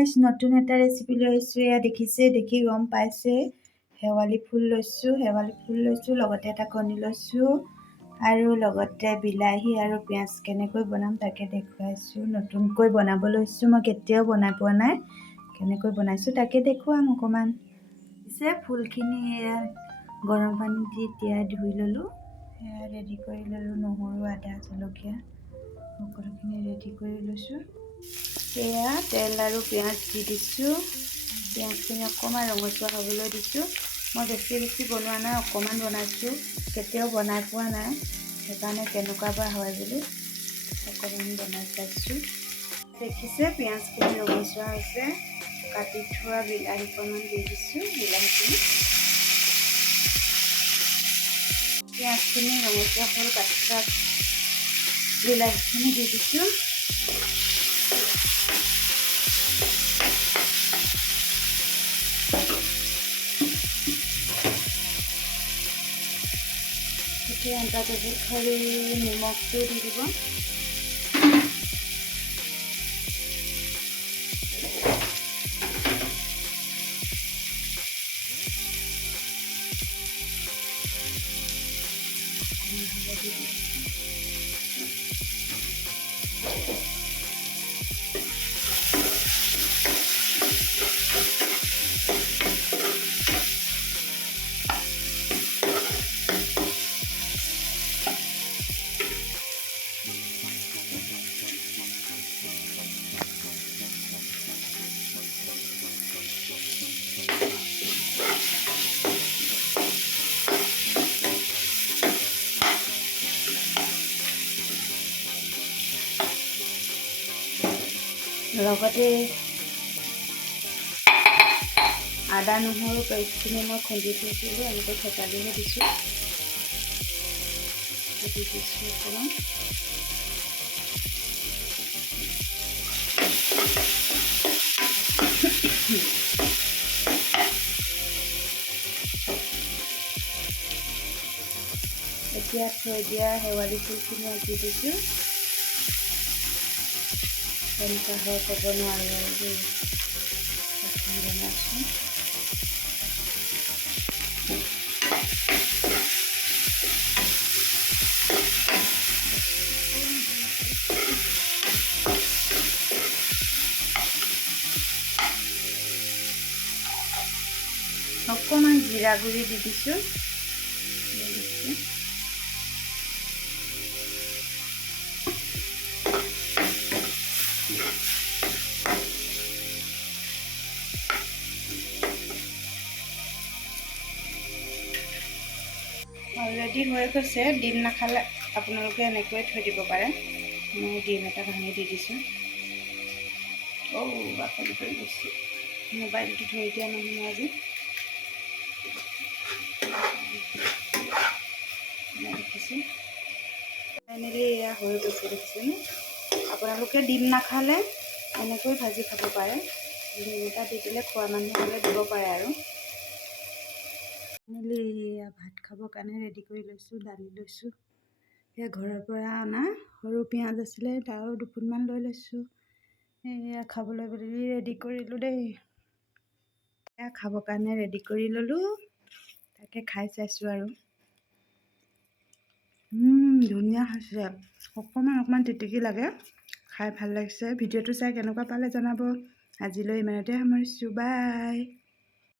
গাইছ, নতুন এটা ৰেচিপি লৈ আহিছোঁ। এয়া দেখিছে, দেখি গম পাইছে, শেৱালি ফুল লৈছোঁ, লগতে এটা কণী লৈছোঁ আৰু লগতে বিলাহী আৰু পিঁয়াজ কেনেকৈ বনাম তাকে দেখুৱাইছোঁ। নতুনকৈ বনাব লৈছোঁ, মই কেতিয়াও বনাই পোৱা নাই। কেনেকৈ বনাইছোঁ তাকে দেখুৱাম অকণমান। পিছে ফুলখিনি এয়া গৰম পানী দি তিয়াই ধুই ল'লোঁ, এয়া ৰেডি কৰি ল'লোঁ। নহৰু, আদা, জলকীয়া সকলোখিনি ৰেডি কৰি লৈছোঁ। এয়া তেল আৰু পিঁয়াজ দি দিছোঁ। পিঁয়াজখিনি অকণমান ৰঙচুৱা হ'বলৈ দিছোঁ। মই বেছি বনোৱা নাই, অকণমান বনাইছোঁ, কেতিয়াও বনাই পোৱা নাই, সেইকাৰণে কেনেকুৱা বা হয় বুলি অকণমান বনাই চাইছোঁ। দেখিছে পিঁয়াজখিনি ৰঙচুৱা হৈছে, কাটি থোৱা বিলাহী অকণমান দি দিছোঁ। পিঁয়াজখিনি ৰঙচুৱা হ'ল, কাটি থোৱা বিলাহীখিনি দি দিছোঁ। এতিয়া আন্দাজত খালি নিমখটো দি দিব। লগতে আদা নহৰু পেষ্টখিনি মই খুন্দি থৈছিলোঁ, এনেকৈ থেতালিহে দিছোঁ। দি দিছোঁ অকণমান। এতিয়া থৈ দিয়া শেৱালি ফুলখিনি দি দিছোঁ। কেনেকুৱা হয় ক'ব নোৱাৰোঁ আৰু দেই, বনাইছোঁ। অকণমান জিৰা গুড়ি দি দিছোঁ। অলৰেডি হৈ গৈছে। ডিম নাখালে আপোনালোকে এনেকৈ থৈ দিব পাৰে। মই ডিম এটা ভাঙি দি দিছোঁ। বাকলি পৰি গৈছে, মোবাইলটো থৈ দিয়া নহয় আজি। দেখিছোঁ ফাইনেলি এয়া হৈ গৈছে, দেখিছেনে? আপোনালোকে ডিম নাখালে এনেকৈ ভাজি খাব পাৰে। ডিম এটা দি দিলে, খোৱা মানুহ হ'লে দিব পাৰে আৰু। ফাইনেলি এয়া ভাত খাবৰ কাৰণে ৰেডি কৰি লৈছোঁ। দালি লৈছোঁ, এয়া ঘৰৰ পৰা অনা সৰু পিঁয়াজ আছিলে, তাৰো দুফুটমান লৈ লৈছোঁ। এয়া খাবলৈ বুলি ৰেডি কৰিলোঁ দেই। এয়া খাবৰ কাৰণে ৰেডি কৰি ল'লোঁ, তাকে খাই চাইছোঁ আৰু। ধুনীয়া হৈছে, অকণমান তিতিকি লাগে, খাই ভাল লাগিছে। ভিডিঅ'টো চাই কেনেকুৱা পালে জনাব। আজিলৈ ইমানতে সামৰিছোঁ, বাই।